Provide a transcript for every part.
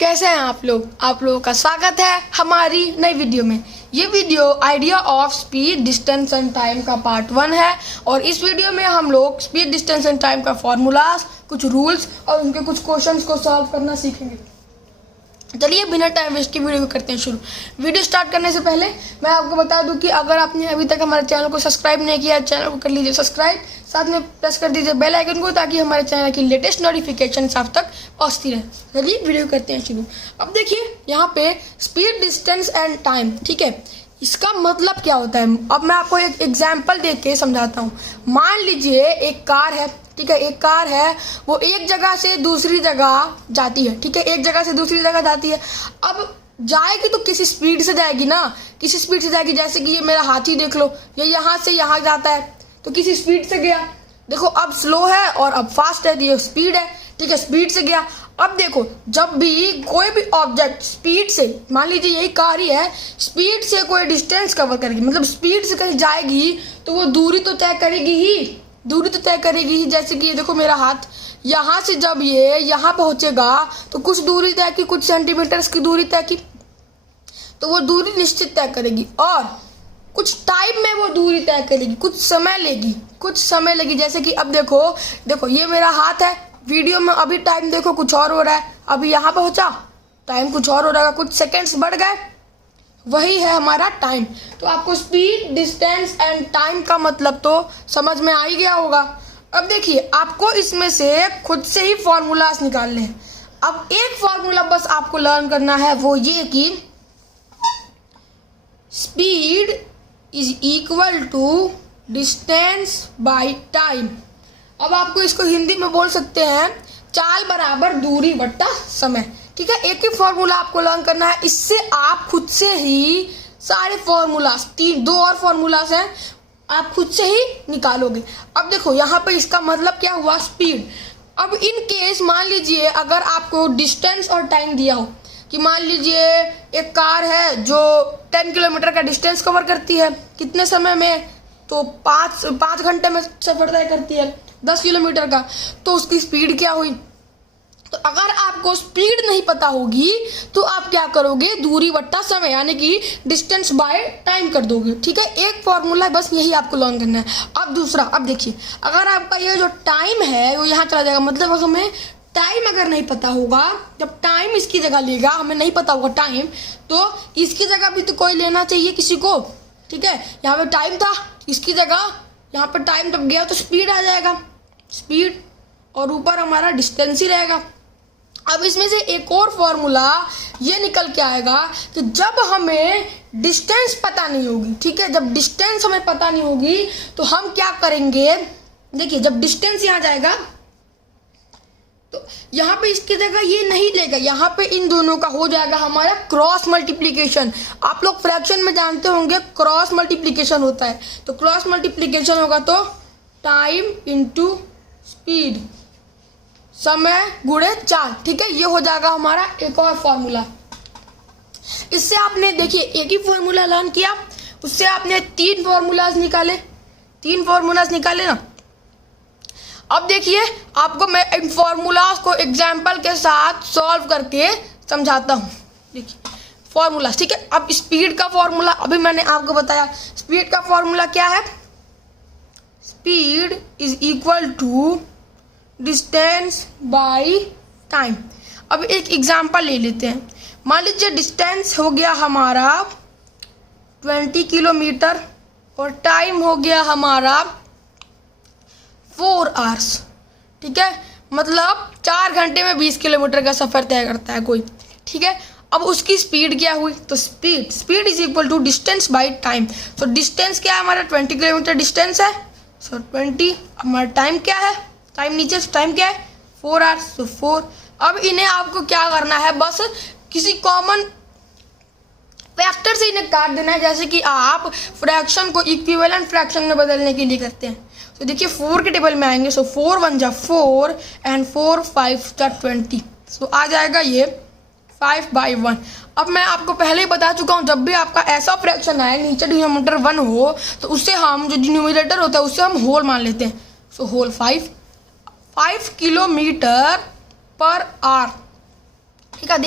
कैसे हैं आप लोगों का स्वागत है हमारी नई वीडियो में। ये video idea of speed distance and time का पार्ट 1 है और इस वीडियो में हम लोग स्पीड डिस्टेंस एंड टाइम का फॉर्मूलाज, कुछ रूल्स और उनके कुछ क्वेश्चंस को सॉल्व करना सीखेंगे। चलिए बिना टाइम वेस्ट की वीडियो को करते हैं शुरू। वीडियो स्टार्ट करने से पहले मैं आपको बता दूं कि अगर आपने अभी तक हमारे चैनल को सब्सक्राइब नहीं किया, चैनल को कर लीजिए सब्सक्राइब, साथ में प्रेस कर दीजिए बेल आइकन को ताकि हमारे चैनल की लेटेस्ट नोटिफिकेशन आप तक पहुंचती रहे। चलिए वीडियो करते हैं शुरू। अब देखिए यहाँ पे स्पीड डिस्टेंस एंड टाइम, ठीक है, इसका मतलब क्या होता है। अब मैं आपको एक एग्जाम्पल देख के समझाता हूँ। मान लीजिए एक कार है, ठीक है, एक कार है, वो एक जगह से दूसरी जगह जाती है, ठीक है, एक जगह से दूसरी जगह जाती है। अब जाएगी तो किसी स्पीड से जाएगी ना, किसी स्पीड से जाएगी। जैसे कि ये मेरा हाथी देख लो, ये यहाँ से यहाँ जाता है तो किसी स्पीड से गया। देखो अब स्लो है और अब फास्ट है, ये स्पीड है, ठीक है, स्पीड से गया। अब देखो जब भी कोई भी ऑब्जेक्ट स्पीड से, मान लीजिए यही कार ही है, स्पीड से कोई डिस्टेंस कवर करेगी, मतलब स्पीड से कहीं जाएगी तो वो दूरी तो तय करेगी ही, दूरी तो तय करेगी ही। जैसे कि ये देखो मेरा हाथ, यहाँ से जब ये यहाँ पहुंचेगा तो कुछ दूरी तय की, कुछ सेंटीमीटर्स की दूरी तय की, तो वो दूरी निश्चित तय करेगी और कुछ टाइम में वो दूरी तय करेगी, कुछ समय लेगी, कुछ समय लेगी। जैसे कि अब देखो ये मेरा हाथ है, वीडियो में अभी टाइम देखो कुछ और हो रहा है, अभी यहाँ पहुंचा टाइम कुछ और हो रहा है, कुछ सेकेंड्स बढ़ गए, वही है हमारा टाइम। तो आपको स्पीड डिस्टेंस एंड टाइम का मतलब तो समझ में आ ही गया होगा। अब देखिए आपको इसमें से खुद से ही फॉर्मूलाज निकालने हैं। अब एक फॉर्मूला बस आपको लर्न करना है, वो ये कि speed is equal to distance by time. अब आपको इसको हिंदी में बोल सकते हैं चाल बराबर दूरी बट्टा समय, ठीक है। एक ही फॉर्मूला आपको लर्न करना है, इससे आप खुद से ही सारे फॉर्मूलाज, दो और फॉर्मूलाज हैं, आप खुद से ही निकालोगे। अब देखो यहाँ पे इसका मतलब क्या हुआ, स्पीड। अब इन केस मान लीजिए अगर आपको डिस्टेंस और टाइम दिया हो कि मान लीजिए एक कार है जो 10 किलोमीटर का डिस्टेंस कवर करती है कितने समय में, तो 5 घंटे में सफर तय करती है 10 किलोमीटर का, तो उसकी स्पीड क्या हुई। तो अगर आपको स्पीड नहीं पता होगी तो आप क्या करोगे, दूरी बट्टा समय यानी कि डिस्टेंस बाय टाइम कर दोगे, ठीक है। एक फॉर्मूला बस यही आपको लर्न करना है। अब दूसरा, अब देखिए अगर आपका ये जो टाइम है वो यहाँ चला जाएगा, मतलब हमें टाइम अगर नहीं पता होगा, जब टाइम इसकी जगह लेगा, हमें नहीं पता होगा टाइम, तो इसकी जगह भी तो कोई लेना चाहिए किसी को, ठीक है। यहाँ पे टाइम था, इसकी जगह यहाँ पर टाइम जब गया तो स्पीड आ जाएगा, स्पीड, और ऊपर हमारा डिस्टेंस ही रहेगा। अब इसमें से एक और फॉर्मूला ये निकल के आएगा कि जब हमें डिस्टेंस पता नहीं होगी, ठीक है, जब डिस्टेंस हमें पता नहीं होगी तो हम क्या करेंगे। देखिए जब डिस्टेंस यहाँ जाएगा तो यहाँ पे इसकी जगह ये नहीं लेगा, यहाँ पे इन दोनों का हो जाएगा हमारा क्रॉस मल्टीप्लीकेशन। आप लोग फ्रैक्शन में जानते होंगे क्रॉस मल्टीप्लीकेशन होता है, तो क्रॉस मल्टीप्लीकेशन होगा तो टाइम इंटू स्पीड, समय गुणे चाल, ठीक है, ये हो जाएगा हमारा एक और फॉर्मूला। इससे आपने देखिए एक ही फॉर्मूला लर्न किया, उससे आपने 3 फॉर्मूलाज निकाले ना। अब देखिए आपको मैं इन फॉर्मूलाज को एग्जाम्पल के साथ सॉल्व करके समझाता हूँ। देखिए फॉर्मूलाज, ठीक है। अब स्पीड का फॉर्मूला अभी मैंने आपको बताया, स्पीड का फॉर्मूला क्या है, speed is equal to distance by time. अब एक एग्जाम्पल ले लेते हैं। मान लीजिए डिस्टेंस हो गया हमारा 20 किलोमीटर और टाइम हो गया हमारा 4 आवर्स, ठीक है, मतलब 4 घंटे में 20 किलोमीटर का सफर तय करता है कोई, ठीक है। अब उसकी स्पीड क्या हुई, तो speed is equal to distance by time. तो डिस्टेंस क्या है हमारा, 20 किलोमीटर डिस्टेंस है, सो 20। हमारा टाइम क्या है, टाइम नीचे टाइम क्या है 4 आवर्स, तो 4। अब इन्हें आपको क्या करना है, बस किसी कॉमन फैक्टर से इन्हें काट देना है, जैसे कि आप फ्रैक्शन को इक्विवेलेंट फ्रैक्शन में बदलने के लिए करते हैं। तो देखिए 4 के टेबल में आएंगे, सो 4 1 जा 4 एंड 4 5 जा 20, सो आ जाएगा ये 5/1। अब मैं आपको पहले ही बता चुका हूँ, जब भी आपका ऐसा फ्रैक्शन आए नीचे डिनोमिनेटर 1 हो तो उससे हम जो डिनोमिनेटर होता है उससे हम होल मान लेते हैं, so whole 5 kilometre per hour, ठीक है,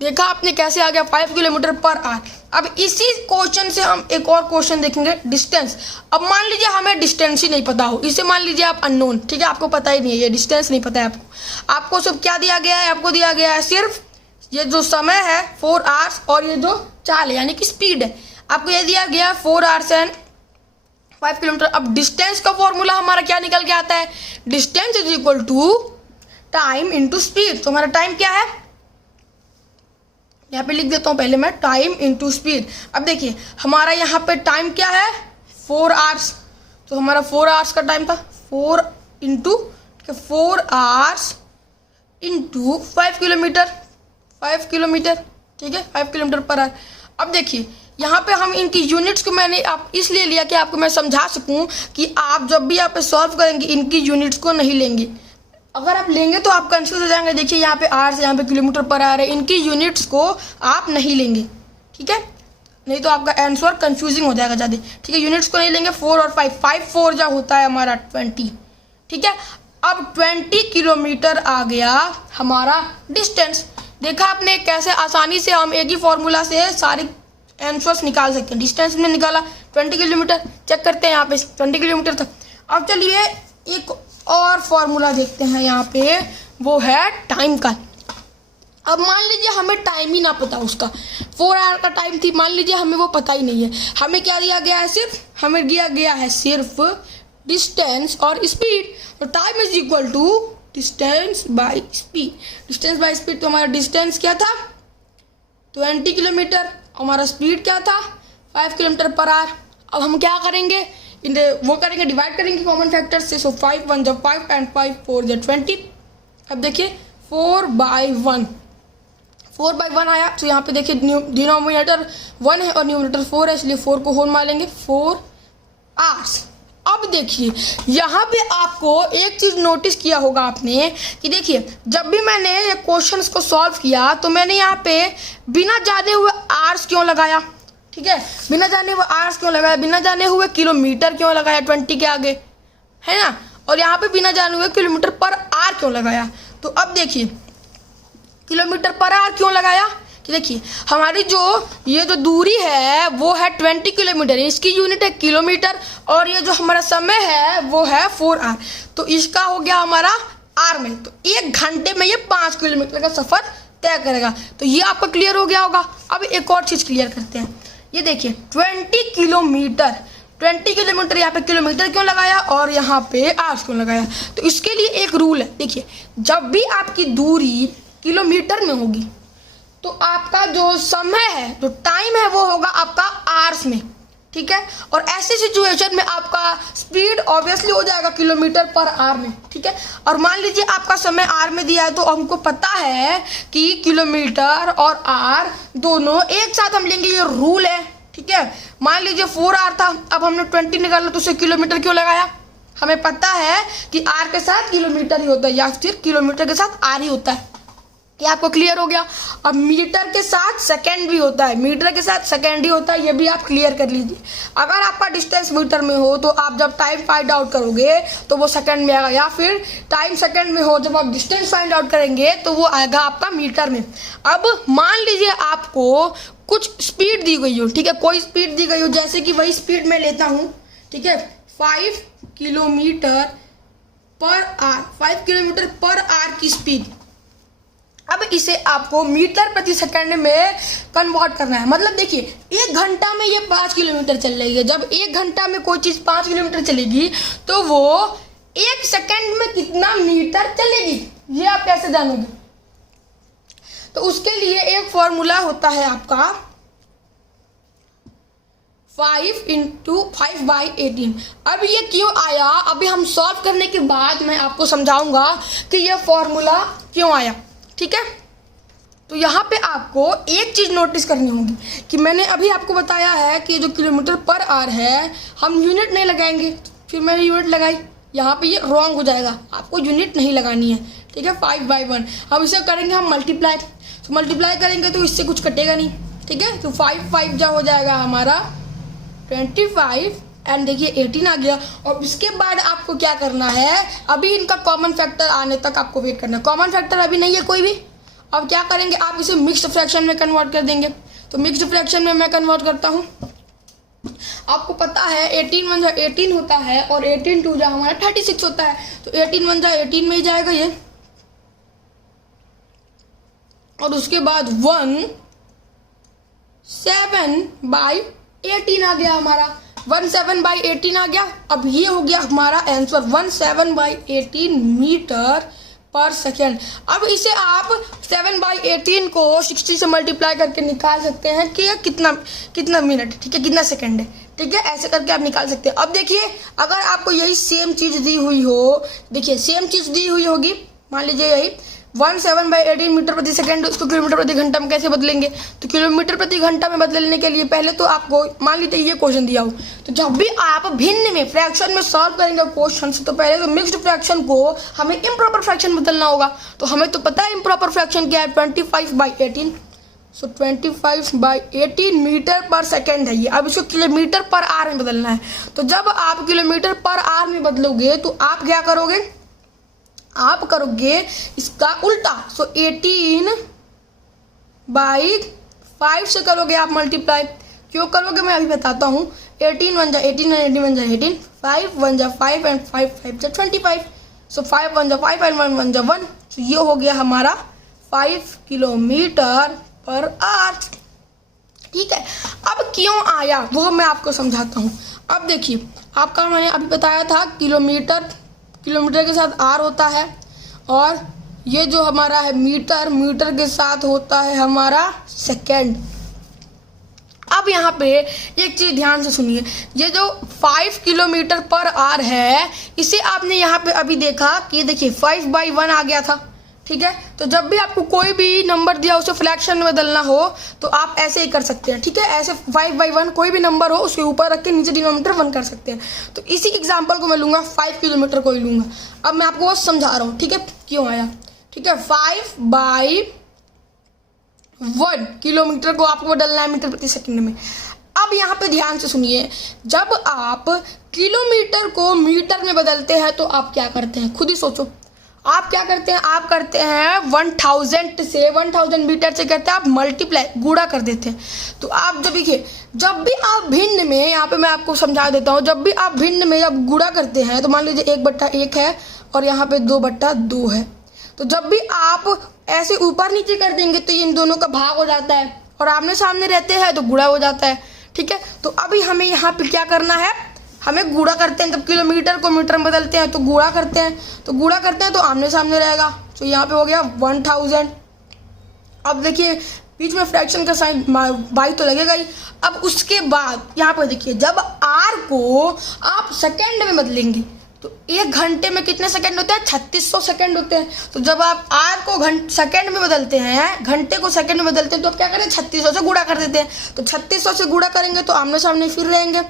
देखा आपने कैसे आ गया 5 किलोमीटर पर आवर। अब इसी क्वेश्चन से हम एक और क्वेश्चन देखेंगे, डिस्टेंस। अब मान लीजिए हमें डिस्टेंस ही नहीं पता हो, इसे मान लीजिए आप अननोन, ठीक है, आपको पता ही नहीं है, ये डिस्टेंस नहीं पता है आपको सिर्फ क्या दिया गया है, आपको दिया गया है सिर्फ ये जो समय है 4 आवर्स और ये जो चाल है यानी कि स्पीड है, आपको ये दिया गया 4 आवर्स एंड 5 किलोमीटर। अब डिस्टेंस का फॉर्मूला हमारा क्या निकल के आता है, distance is equal to time into speed. तो हमारा टाइम क्या है, यहाँ पे लिख देता हूँ पहले मैं, टाइम इंटू स्पीड। अब देखिए हमारा यहाँ पे टाइम क्या है 4 आवर्स, तो हमारा 4 आवर्स का टाइम था, 4 आवर्स इंटू 5 किलोमीटर, 5 किलोमीटर, ठीक है, 5 किलोमीटर पर आवर। अब देखिए यहाँ पे हम इनकी यूनिट्स को मैंने आप इसलिए लिया कि आपको मैं समझा सकूं कि आप जब भी यहाँ पे सॉल्व करेंगे इनकी यूनिट्स को नहीं लेंगे, अगर आप लेंगे तो आप कंफ्यूज हो जाएंगे। देखिए यहाँ पे आवर्स, यहाँ पे किलोमीटर पर आवर है, इनकी यूनिट्स को आप नहीं लेंगे, ठीक है, नहीं तो आपका आंसर कंफ्यूजिंग हो जाएगा ज़्यादा, ठीक है। यूनिट्स को नहीं लेंगे, 4 और 5, 5 4 जो होता है हमारा 20, ठीक है। अब 20 किलोमीटर आ गया हमारा डिस्टेंस। देखा आपने कैसे आसानी से हम एक ही फॉर्मूला से सारे आंसर्स निकाल सकते हैं। डिस्टेंस में निकाला 20 किलोमीटर, चेक करते हैं यहाँ पे 20 किलोमीटर था। अब चलिए एक और फॉर्मूला देखते हैं यहाँ पे, वो है टाइम का। अब मान लीजिए हमें टाइम ही ना पता, उसका 4 आवर का टाइम थी, मान लीजिए हमें वो पता ही नहीं है, हमें क्या दिया गया है, सिर्फ हमें दिया गया है सिर्फ डिस्टेंस और स्पीड। तो time is equal to distance by speed. Distance by speed, तो हमारा डिस्टेंस क्या था 20 किलोमीटर, हमारा स्पीड क्या था 5 किलोमीटर पर आवर। अब हम क्या करेंगे, वो करेंगे डिवाइड करेंगे कॉमन फैक्टर से। सो 5 1 जब 5 एंड 5 4 जब 20। अब देखिए 4/1 आया, तो यहाँ पे देखिए डिनोमिनेटर 1 है और न्यूमरेटर 4 है, इसलिए 4 को होल मार लेंगे, 4 आवर्स। अब देखिए यहाँ पे आपको एक चीज़ नोटिस किया होगा आपने कि देखिए जब भी मैंने ये क्वेश्चंस को सॉल्व किया तो मैंने यहाँ पे बिना जाने हुए आवर्स क्यों लगाया, ठीक है, बिना जाने हुए आवर्स क्यों लगाया, बिना जाने हुए किलोमीटर क्यों लगाया 20 के आगे, है ना, और यहाँ पे बिना जाने हुए किलोमीटर पर आवर क्यों लगाया। तो अब देखिए किलोमीटर पर आवर क्यों लगाया कि देखिए हमारी जो ये जो दूरी है वो है 20 किलोमीटर, इसकी यूनिट है किलोमीटर, और ये जो हमारा समय है वो है 4 आवर, तो इसका हो गया हमारा आवर में। तो 1 घंटे में ये 5 किलोमीटर का सफ़र तय करेगा। तो ये आपका क्लियर हो गया होगा। अब एक और चीज़ क्लियर करते हैं, ये देखिए 20 किलोमीटर यहाँ पे किलोमीटर क्यों लगाया और यहाँ पे आवर्स क्यों लगाया। तो इसके लिए एक रूल है, देखिए जब भी आपकी दूरी किलोमीटर में होगी तो आपका जो समय है, जो टाइम है, वो होगा आपका आवर्स में, ठीक है। और ऐसे सिचुएशन में आपका स्पीड ऑब्वियसली हो जाएगा किलोमीटर पर आवर में, ठीक है। और मान लीजिए आपका समय आवर में दिया है, तो हमको पता है कि किलोमीटर और आवर दोनों एक साथ हम लेंगे, ये रूल है, ठीक है। मान लीजिए 4 आवर था, अब हमने 20 निकाला, तो उसे किलोमीटर क्यों लगाया, हमें पता है कि आर के साथ किलोमीटर ही होता है या फिर किलोमीटर के साथ आर ही होता है। ये आपको क्लियर हो गया। अब मीटर के साथ सेकंड भी होता है, मीटर के साथ सेकंड ही होता है, ये भी आप क्लियर कर लीजिए। अगर आपका डिस्टेंस मीटर में हो तो आप जब टाइम फाइंड आउट करोगे तो वो सेकंड में आएगा, या फिर टाइम सेकंड में हो जब आप डिस्टेंस फाइंड आउट करेंगे तो वो आएगा आपका मीटर में। अब मान लीजिए आपको कुछ स्पीड दी गई हो, ठीक है, कोई स्पीड दी गई हो, जैसे कि वही स्पीड मैं लेता हूँ, ठीक है, 5 kilometre per our, 5 kilometre per our की स्पीड। अब इसे आपको मीटर प्रति सेकंड में कन्वर्ट करना है। मतलब देखिए 1 घंटा में ये 5 किलोमीटर चल रही है, जब 1 घंटा में कोई चीज़ 5 किलोमीटर चलेगी तो वो 1 सेकंड में कितना मीटर चलेगी, ये आप कैसे जानोगे। तो उसके लिए एक फॉर्मूला होता है आपका 5 × 5/18। अब ये क्यों आया, अभी हम सॉल्व करने के बाद मैं आपको समझाऊंगा कि ये फॉर्मूला क्यों आया, ठीक है। तो यहाँ पे आपको एक चीज़ नोटिस करनी होगी कि मैंने अभी आपको बताया है कि जो किलोमीटर पर आवर है हम यूनिट नहीं लगाएंगे, फिर मैंने यूनिट लगाई, यहाँ पे ये रॉन्ग हो जाएगा, आपको यूनिट नहीं लगानी है, ठीक है। 5/1 हम इसे करेंगे, हम मल्टीप्लाई, तो मल्टीप्लाई करेंगे तो इससे कुछ कटेगा नहीं, ठीक है। तो 5 5 जो हो जाएगा हमारा 25 एंड देखिए 18 आ गया। और इसके बाद आपको क्या करना है, अभी इनका कॉमन फैक्टर आने तक आपको वेट करना है। कॉमन फैक्टर अभी नहीं है कोई भी, अब क्या करेंगे, आप इसे मिक्स्ड फ्रैक्शन में कन्वर्ट कर देंगे। तो मिक्स्ड फ्रैक्शन में मैं कन्वर्ट करता हूँ। आपको पता है 18 1 जा 18 होता है और 18 2 जा हमारा 36 होता है। तो 18 1 जा 18 में ही जाएगा ये, और उसके बाद 17/18 आ गया हमारा, 17/18 आ गया। अब ये हो गया हमारा आंसर 17/18 मीटर पर सेकेंड। अब इसे आप 7/18 को 60 से मल्टीप्लाई करके निकाल सकते हैं कि कितना मिनट, ठीक है, कितना सेकेंड है, ठीक है, ऐसे करके आप निकाल सकते हैं। अब देखिए, अगर आपको यही सेम चीज़ दी हुई हो, देखिए सेम चीज़ दी हुई होगी, मान लीजिए यही 17/18 मीटर प्रति सेकंड, उसको किलोमीटर प्रति घंटा में कैसे बदलेंगे। तो किलोमीटर प्रति घंटा में बदलने के लिए पहले तो आपको मान लीजिए ये क्वेश्चन दिया हो, तो जब भी आप भिन्न में फ्रैक्शन में सॉल्व करेंगे क्वेश्चन, तो पहले तो मिक्स्ड फ्रैक्शन को हमें इम्प्रॉपर फ्रैक्शन बदलना होगा। तो हमें तो पता है इम्प्रॉपर फ्रैक्शन क्या है, 25/18। सो 25/18 मीटर पर सेकेंड है ये। अब इसको किलोमीटर पर आवर में बदलना है। तो जब आप किलोमीटर पर आवर में बदलोगे तो आप क्या करोगे, आप करोगे इसका उल्टा। सो 18/5 से करोगे आप मल्टीप्लाई। क्यों करोगे मैं अभी बताता हूँ। 18 1 जा 18 और 18 1 जा 18, 5 1 जा 5 एंड 5 5 जा 25। सो 5 1 जा 5 एंड 1 1 जा 1। तो ये हो गया हमारा 5 किलोमीटर पर आवर, ठीक है। अब क्यों आया वो मैं आपको समझाता हूँ। अब देखिए, आपका मैंने अभी बताया था किलोमीटर के साथ आर होता है, और ये जो हमारा है मीटर के साथ होता है हमारा सेकेंड। अब यहाँ पे एक चीज़ ध्यान से सुनिए, ये जो 5 किलोमीटर पर आवर है, इसे आपने यहाँ पे अभी देखा कि देखिए 5/1 आ गया था, ठीक है। तो जब भी आपको कोई भी नंबर दिया उसे फ्रैक्शन में बदलना हो तो आप ऐसे ही कर सकते हैं, ठीक है। ऐसे 5/1 कोई भी नंबर हो उसके ऊपर रख के नीचे डिनोमिनेटर 1 कर सकते हैं। तो इसी एग्जांपल को मैं लूँगा, 5 किलोमीटर को ही लूँगा। अब मैं आपको वो समझा रहा हूँ, ठीक है, क्यों आया, ठीक है। 5/1 किलोमीटर को आपको बदलना है मीटर प्रति सेकेंड में। अब यहाँ पे ध्यान से सुनिए, जब आप किलोमीटर को मीटर में बदलते हैं तो आप क्या करते हैं, खुद ही सोचो। आप क्या करते हैं, आप करते हैं 1000 मीटर से करते हैं आप मल्टीप्लाई, गुणा कर देते हैं। तो आप जब देखिए, जब भी आप भिन्न में, यहाँ पे मैं आपको समझा देता हूँ, जब भी आप भिन्न में जब गुणा करते हैं तो मान लीजिए 1/1 है और यहाँ पे 2/2 है। तो जब भी आप ऐसे ऊपर नीचे कर देंगे तो इन दोनों का भाग हो जाता है, और आमने सामने रहते हैं तो गुणा हो जाता है, ठीक है। तो अभी हमें यहाँ पे क्या करना है, हमें गुणा करते हैं। जब किलोमीटर को मीटर में बदलते हैं तो गुणा करते हैं, तो आमने सामने रहेगा। तो यहाँ पे हो गया 1000। अब देखिए बीच में फ्रैक्शन का साइन बाई तो लगेगा ही। अब उसके बाद यहाँ पे देखिए, जब आर को आप सेकेंड में बदलेंगे तो 1 घंटे में कितने सेकंड होते हैं, 3600 सेकंड होते हैं। तो जब आप आर को सेकंड में बदलते हैं, घंटे को सेकंड में बदलते हैं, तो आप क्या करें, 3600 से गुणा कर देते हैं। तो 3600 से गुणा करेंगे तो आमने सामने फिर रहेंगे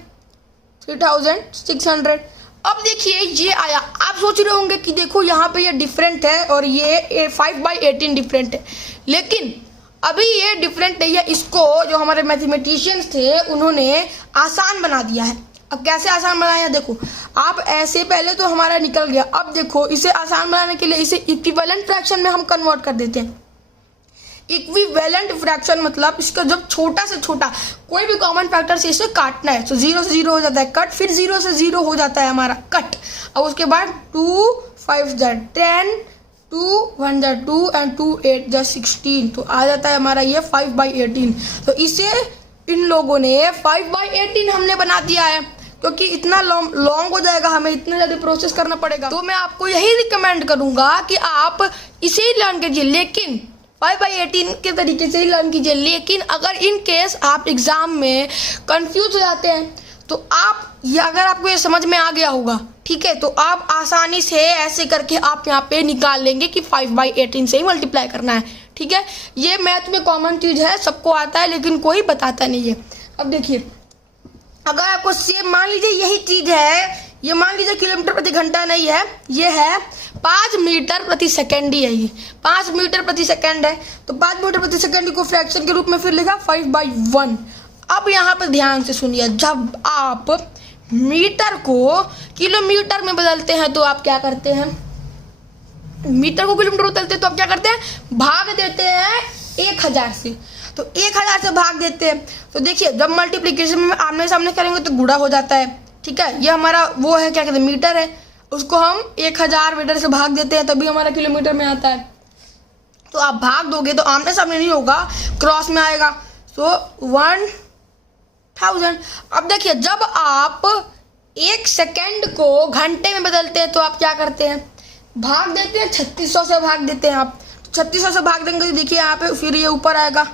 3600। अब देखिए ये आया। आप सोच रहे होंगे कि देखो यहाँ पे ये डिफरेंट है और ये 5/18 डिफरेंट है, लेकिन अभी ये डिफरेंट नहीं है। इसको जो हमारे मैथमेटिशियंस थे उन्होंने आसान बना दिया है। अब कैसे आसान बनाया, देखो आप ऐसे, पहले तो हमारा निकल गया। अब देखो इसे आसान बनाने के लिए इसे इक्विवेलेंट फ्रैक्शन में हम कन्वर्ट कर देते हैं। इक्विवेलेंट फ्रैक्शन मतलब इसका जब छोटा से छोटा कोई भी कॉमन फैक्टर से इसे काटना है, तो 0 से 0 हो जाता है कट, फिर 0 से 0 हो जाता है हमारा कट। अब उसके बाद 2 5 जा 10, 2 1 जा 2 एंड 2 8 जा 16, तो आ जाता है हमारा ये 5/18। तो इसे इन लोगों ने 5/18 हमने बना दिया है, क्योंकि इतना लॉन्ग हो जाएगा, हमें इतना ज़्यादा प्रोसेस करना पड़ेगा। तो मैं आपको यही रिकमेंड करूंगा कि आप इसे ही लर्न कीजिए, लेकिन 5/18 के तरीके से ही लर्न कीजिए। लेकिन अगर इन केस आप एग्ज़ाम में कंफ्यूज हो जाते हैं तो आप ये, अगर आपको ये समझ में आ गया होगा, ठीक है, तो आप आसानी से ऐसे करके आप यहाँ पे निकाल लेंगे कि 5/18 से ही मल्टीप्लाई करना है, ठीक है। ये मैथ में कॉमन चीज़ है, सबको आता है, लेकिन कोई बताता नहीं है। अब देखिए, अगर आपको सेम मान लीजिए यही चीज़ है, ये मान लीजिए किलोमीटर प्रति घंटा नहीं है, ये है 5 मीटर प्रति सेकेंड ही है। ये 5 मीटर प्रति सेकेंड है, तो 5 मीटर प्रति सेकेंड को फ्रैक्शन के रूप में फिर लिखा 5/1। अब यहाँ पर ध्यान से सुनिए, जब आप मीटर को किलोमीटर में बदलते हैं तो आप क्या करते हैं, मीटर को किलोमीटर बदलते हैं तो अब क्या करते हैं, भाग देते हैं 1000 से। तो 1000 से भाग देते हैं तो देखिए जब मल्टीप्लिकेशन में आमने सामने करेंगे तो गुणा हो जाता है। ठीक है, ये हमारा वो है क्या कहते हैं मीटर है, उसको हम 1000 मीटर से भाग देते हैं तभी हमारा किलोमीटर में आता है। तो आप भाग दोगे तो आमने सामने नहीं होगा, क्रॉस में आएगा। सो 1000। अब देखिए जब आप 1 सेकेंड को घंटे में बदलते हैं तो आप क्या करते हैं, भाग देते हैं 3600 से भाग देते हैं आप। 3600 से भाग देंगे तो देखिए यहाँ पे फिर ये ऊपर आएगा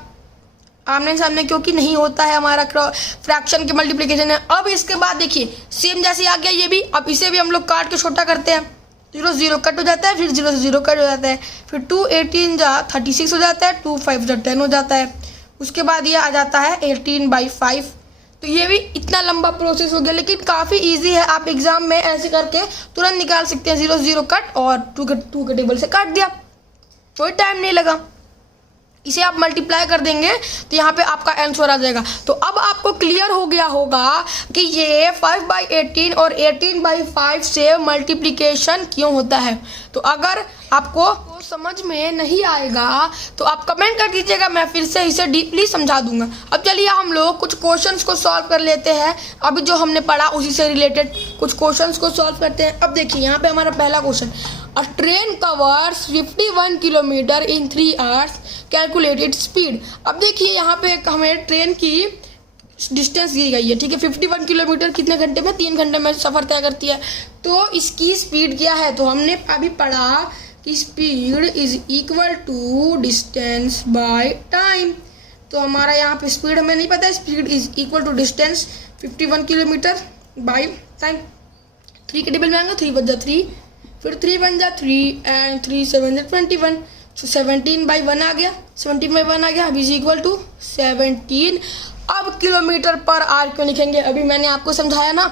आमने सामने, क्योंकि नहीं होता है हमारा फ्रैक्शन के मल्टीप्लिकेशन है। अब इसके बाद देखिए सेम जैसे आ गया ये भी, अब इसे भी हम लोग काट के छोटा करते हैं। 0 0 कट हो जाता है, फिर 0 से 0 कट हो जाता है, फिर 2 18 जा 36 हो जाता है, 2 5 जा 10 हो जाता है। उसके बाद ये आ जाता है 18/5। तो ये भी इतना लंबा प्रोसेस हो गया, लेकिन काफ़ी इजी है, आप एग्जाम में ऐसे करके तुरंत निकाल सकते हैं। 0 0 कट और 2 के टेबल से काट दिया, कोई टाइम नहीं लगा। इसे आप मल्टीप्लाई कर देंगे तो यहाँ पे आपका आंसर आ जाएगा। तो अब आपको क्लियर हो गया होगा कि ये 5/18 और 18/5 से मल्टीप्लिकेशन क्यों होता है। तो अगर आपको समझ में नहीं आएगा तो आप कमेंट कर दीजिएगा, मैं फिर से इसे डीपली समझा दूंगा। अब चलिए हम लोग कुछ क्वेश्चंस को सॉल्व कर लेते हैं, अभी जो हमने पढ़ा उसी से रिलेटेड कुछ क्वेश्चंस को सॉल्व करते हैं। अब देखिए यहाँ पे हमारा पहला क्वेश्चन, अ ट्रेन कवर्स 51 किलोमीटर इन 3 आवर्स, कैलकुलेटेड स्पीड। अब देखिए यहाँ पे हमें ट्रेन की डिस्टेंस दी गई है। ठीक है, 51 किलोमीटर कितने घंटे में, 3 घंटे में सफ़र तय करती है। तो इसकी स्पीड क्या है, तो हमने अभी पढ़ा कि speed is equal to distance by time. तो हमारा यहाँ पे स्पीड हमें नहीं पता है, speed is equal to distance 51 kilometre by time. 3 के टेबल में आएंगे, 3 बन जा 3, फिर 3 बन जा 3 एंड 3 7 21। तो 17/1 आ गया, 17/1 आ गया, अब इज इक्वल टू 17। अब किलोमीटर पर आवर क्यों लिखेंगे, अभी मैंने आपको समझाया ना,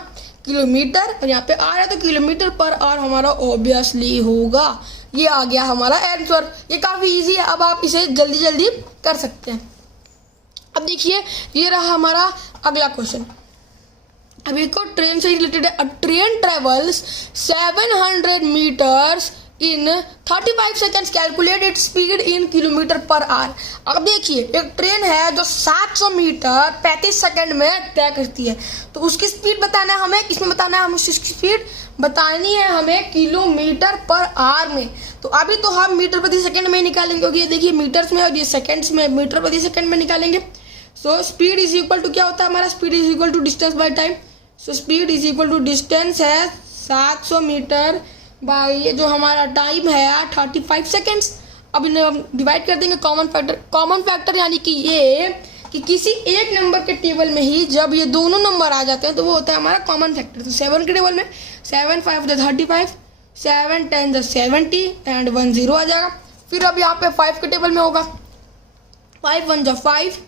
किलोमीटर और यहाँ पे आर है तो किलोमीटर पर आवर हमारा ऑब्वियसली होगा। ये आ गया हमारा आंसर। ये काफ़ी इजी है, अब आप इसे जल्दी जल्दी कर सकते हैं। अब देखिए ये रहा हमारा अगला क्वेश्चन, अभी को ट्रेन से रिलेटेड है। A train travels 700 metres in 35 seconds, calculate its speed in kilometre per hour. अब देखिए एक ट्रेन है जो 700 मीटर 35 सेकेंड में तय करती है, तो उसकी स्पीड बताना है हमें, किसमें बताना है हमें, उसकी स्पीड बतानी है हमें किलोमीटर पर आवर में। तो अभी तो हम मीटर प्रति सेकंड में निकालेंगे, क्योंकि ये देखिए मीटर्स में और ये सेकंड्स में, मीटर प्रति सेकंड में निकालेंगे। So speed is equal to क्या होता है हमारा, speed is equal to distance by time. So speed is equal to distance है 700 मीटर बाय ये जो हमारा टाइम है 35 सेकेंड्स। अब इन्हें हम डिवाइड कर देंगे कॉमन फैक्टर यानी कि ये कि किसी एक नंबर के टेबल में ही जब ये दोनों नंबर आ जाते हैं तो वो होता है हमारा कॉमन फैक्टर। तो 7 के टेबल में 7 5 35, 7 10 70 एंड 1 0 आ जाएगा। फिर अब यहाँ पे 5 के टेबल में होगा, 5 1 जा 5,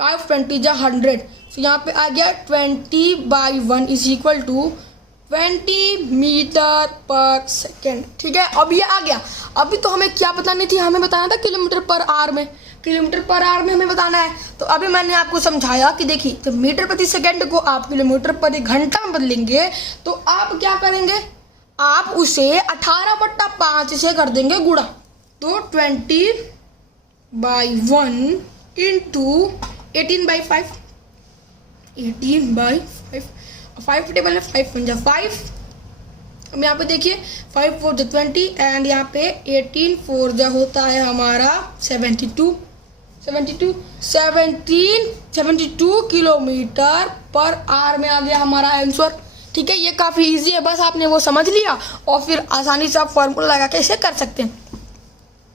5 20 जा 100। तो यहाँ पे आ गया 20/1 इज इक्वल टू 20 मीटर पर सेकेंड। ठीक है, अब ये आ गया। अभी तो हमें क्या बतानी थी, हमें बताना था किलोमीटर पर आवर में, किलोमीटर पर आवर में हमें बताना है। तो अभी मैंने आपको समझाया कि देखिए जब मीटर प्रति सेकंड को आप किलोमीटर प्रति घंटा में बदलेंगे तो आप क्या करेंगे, आप उसे 18/5 से कर देंगे गुणा। तो 20/1 इंटू 18/5, 18/5, 5 के टेबल में 5 1 जा 5। अब यहाँ पे देखिए 5 4 जा 20 एंड यहाँ पे 18 4 जा होता है हमारा 72 किलोमीटर पर आवर में आ गया हमारा आंसर। ठीक है, ये काफ़ी इजी है, बस आपने वो समझ लिया और फिर आसानी से आप फॉर्मूला लगा के इसे कर सकते हैं।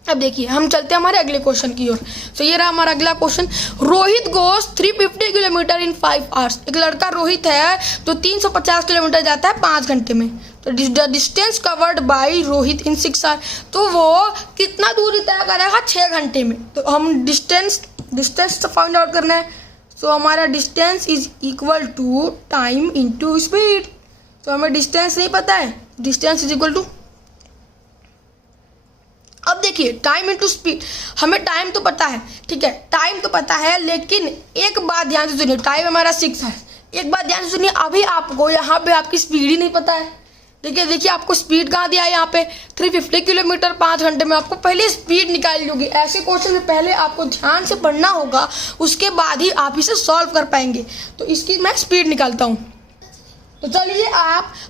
अब देखिए हम चलते हैं हमारे अगले क्वेश्चन की ओर। तो ये रहा हमारा अगला क्वेश्चन, रोहित गोस 350 किलोमीटर इन 5 आवर्स। एक लड़का रोहित है जो 350 किलोमीटर जाता है 5 घंटे में। तो distance covered by Rohit in 6 hour, तो वो कितना दूरी तय करेगा 6 घंटे में। तो हम डिस्टेंस तो फाइंड आउट करना है। तो हमारा distance is equal to time into speed. तो हमें डिस्टेंस नहीं पता है, डिस्टेंस इज इक्वल टू, अब देखिए टाइम इंटू स्पीड, हमें टाइम तो पता है, ठीक है टाइम तो पता है, लेकिन एक बात ध्यान से सुनिए, टाइम हमारा 6 है। एक बात ध्यान से सुनिए, अभी आपको यहाँ पे आपकी स्पीड ही नहीं पता है, देखिए आपको स्पीड कहाँ दिया है यहाँ पे 350 किलोमीटर 5 घंटे में। आपको पहले स्पीड निकालनी होगी। ऐसे क्वेश्चन में पहले आपको ध्यान से पढ़ना होगा, उसके बाद ही आप इसे सॉल्व कर पाएंगे। तो इसकी मैं स्पीड निकालता हूँ। तो चलिए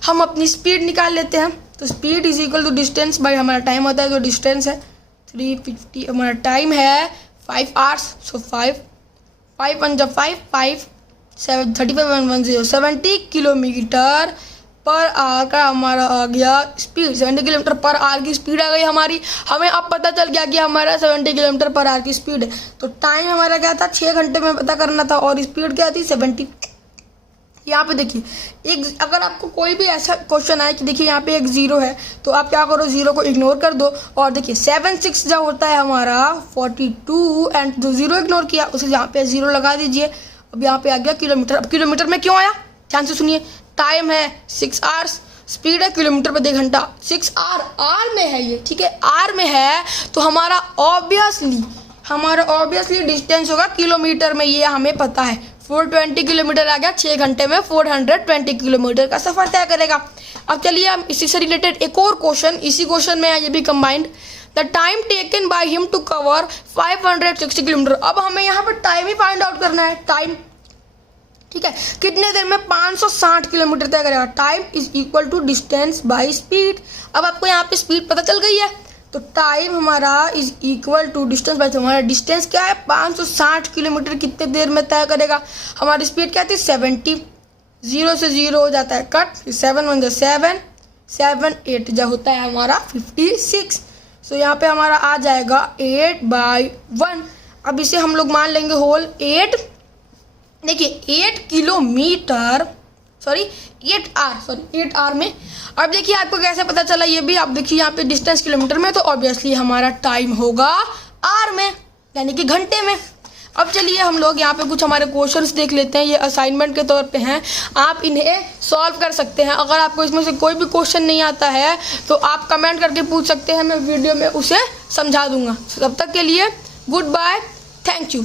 हम अपनी स्पीड निकाल लेते हैं। तो speed is equal to distance by हमारा टाइम होता है, जो डिस्टेंस है 350, हमारा टाइम है 5 आवर्स। सो 5 1 जब 5 7 35 1 0 70 किलोमीटर पर आवर का हमारा आ गया स्पीड। 70 किलोमीटर पर आवर की स्पीड आ गई हमारी। हमें अब पता चल गया कि हमारा 70 किलोमीटर पर आवर की स्पीड है। तो टाइम हमारा क्या था, 6 घंटे में पता करना था, और स्पीड क्या थी 70। यहाँ पे देखिए एक, अगर आपको कोई भी ऐसा क्वेश्चन आए कि देखिए यहाँ पे एक जीरो है, तो आप क्या करो, जीरो को इग्नोर कर दो। और देखिए 7 6 जो होता है हमारा 42, एंड जो जीरो इग्नोर किया उसे यहाँ पे जीरो लगा दीजिए। अब यहाँ पे आ गया किलोमीटर। अब किलोमीटर में क्यों आया, ध्यान से सुनिए। टाइम है 6 आवर्स, स्पीड है किलोमीटर पर 1 घंटा। 6 आर में है ये, ठीक है, आर में है, तो हमारा ऑब्वियसली डिस्टेंस होगा किलोमीटर में, ये हमें पता है। 420 किलोमीटर आ गया, 6 घंटे में 420 किलोमीटर का सफर तय करेगा। अब चलिए हम इसी से रिलेटेड एक और क्वेश्चन, इसी क्वेश्चन में है ये भी combined. The time taken by him to cover 560 kilometre. अब हमें यहाँ पर टाइम ही फाइंड आउट करना है, टाइम, ठीक है, कितने देर में 560 किलोमीटर तय करेगा। Time is equal to distance by speed. अब आपको यहाँ पे स्पीड पता चल गई है, तो टाइम हमारा is equal to distance by, हमारा डिस्टेंस क्या है 560 किलोमीटर कितने देर में तय करेगा। हमारी स्पीड क्या थी 70, 0 से 0 हो जाता है कट, 7 1 7 7 8 जो होता है हमारा 56। सो यहाँ पे हमारा आ जाएगा 8/1। अब इसे हम लोग मान लेंगे होल 8, देखिए 8 किलोमीटर, 8 आवर में। अब देखिए आपको कैसे पता चला ये भी, आप देखिए यहाँ पे डिस्टेंस किलोमीटर में, तो ऑब्वियसली हमारा टाइम होगा आवर में, यानी कि घंटे में। अब चलिए हम लोग यहाँ पे कुछ हमारे क्वेश्चंस देख लेते हैं, ये असाइनमेंट के तौर पे हैं, आप इन्हें सॉल्व कर सकते हैं। अगर आपको इसमें से कोई भी क्वेश्चन नहीं आता है तो आप कमेंट करके पूछ सकते हैं, मैं वीडियो में उसे समझा दूंगा। तब तक के लिए गुड बाय, थैंक यू।